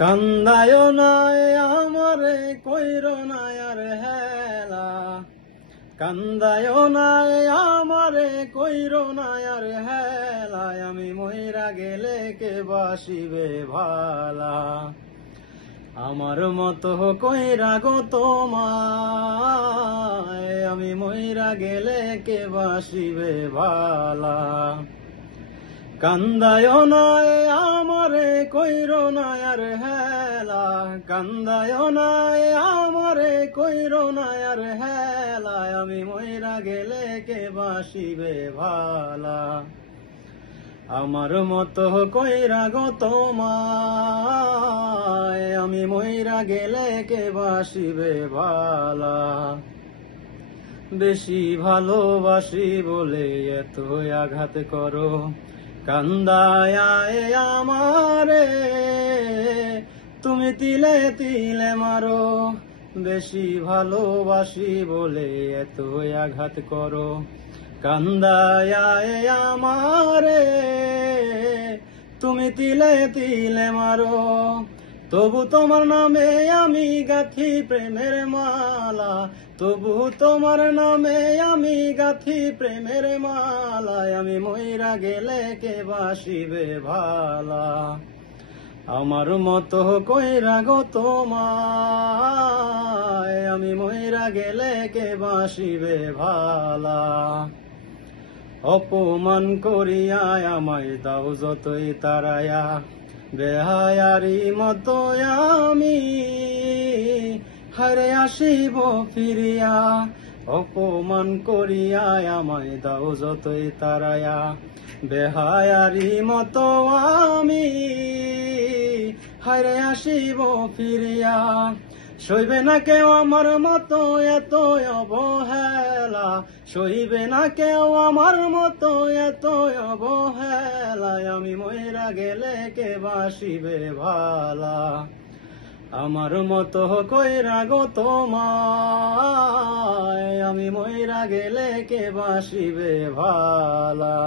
কান্দায় নাই আমারে কইর না আর হেলা, কান্দায় নাই আমারে কইর না আর হেলা, আমি মইরা গেলে কে বাসিবে ভালা। আমার মতো কইরা গো তোমায়, আমি মইরা গেলে কে বাসিবে ভালা। কান্দায় নাই আমারে কইর না আর হেলা, কান্দায় নাই আমারে কইর না আর হেলা, আমি মইরা গেলে কে বাসিবে ভালা। আমার মতো কইরা গো তোমায়, আমি মইরা গেলে কে বাসিবে ভালা। বেশি ভালোবাসি বলে এত আঘাত করো, কান্দায় আমারে তুমি তিলে তিলে মারো। বেশি ভালোবাসি বলে এত আঘাত করো, কান্দায় আমারে তুমি তিলে তিলে মারো। তবু তোমার নামে আমি গাথি প্রেমের মালা, তবু তোমার নামে আমি গাথি প্রেমের মালা, আমি মইরা গেলে কে বাসিবে ভালা। আমার মতো কইরা গো তোমায়, আমি মইরা গেলে কে বাসিবে ভালা। অপমান করিয়া আমায় দাও যতই তারায়া, বেহায়ারি মতো আমি হারে আসিব ফিরিয়া। অপমান করিয়া আমায় দাও যতই তারায়া, বেহায়ারি মতো আমি হারে আসিব ফিরিয়া। সইবে না কেউ আমার মতো এত অবহেলা, সইবে না কেউ আমার মতো এত অবহেলা, আমি মইরা গেলে কে বাসিবে ভালা। আমার মতো কইরা গো তোমায়, আমি মইরা গেলে কে বাসিবে ভালা।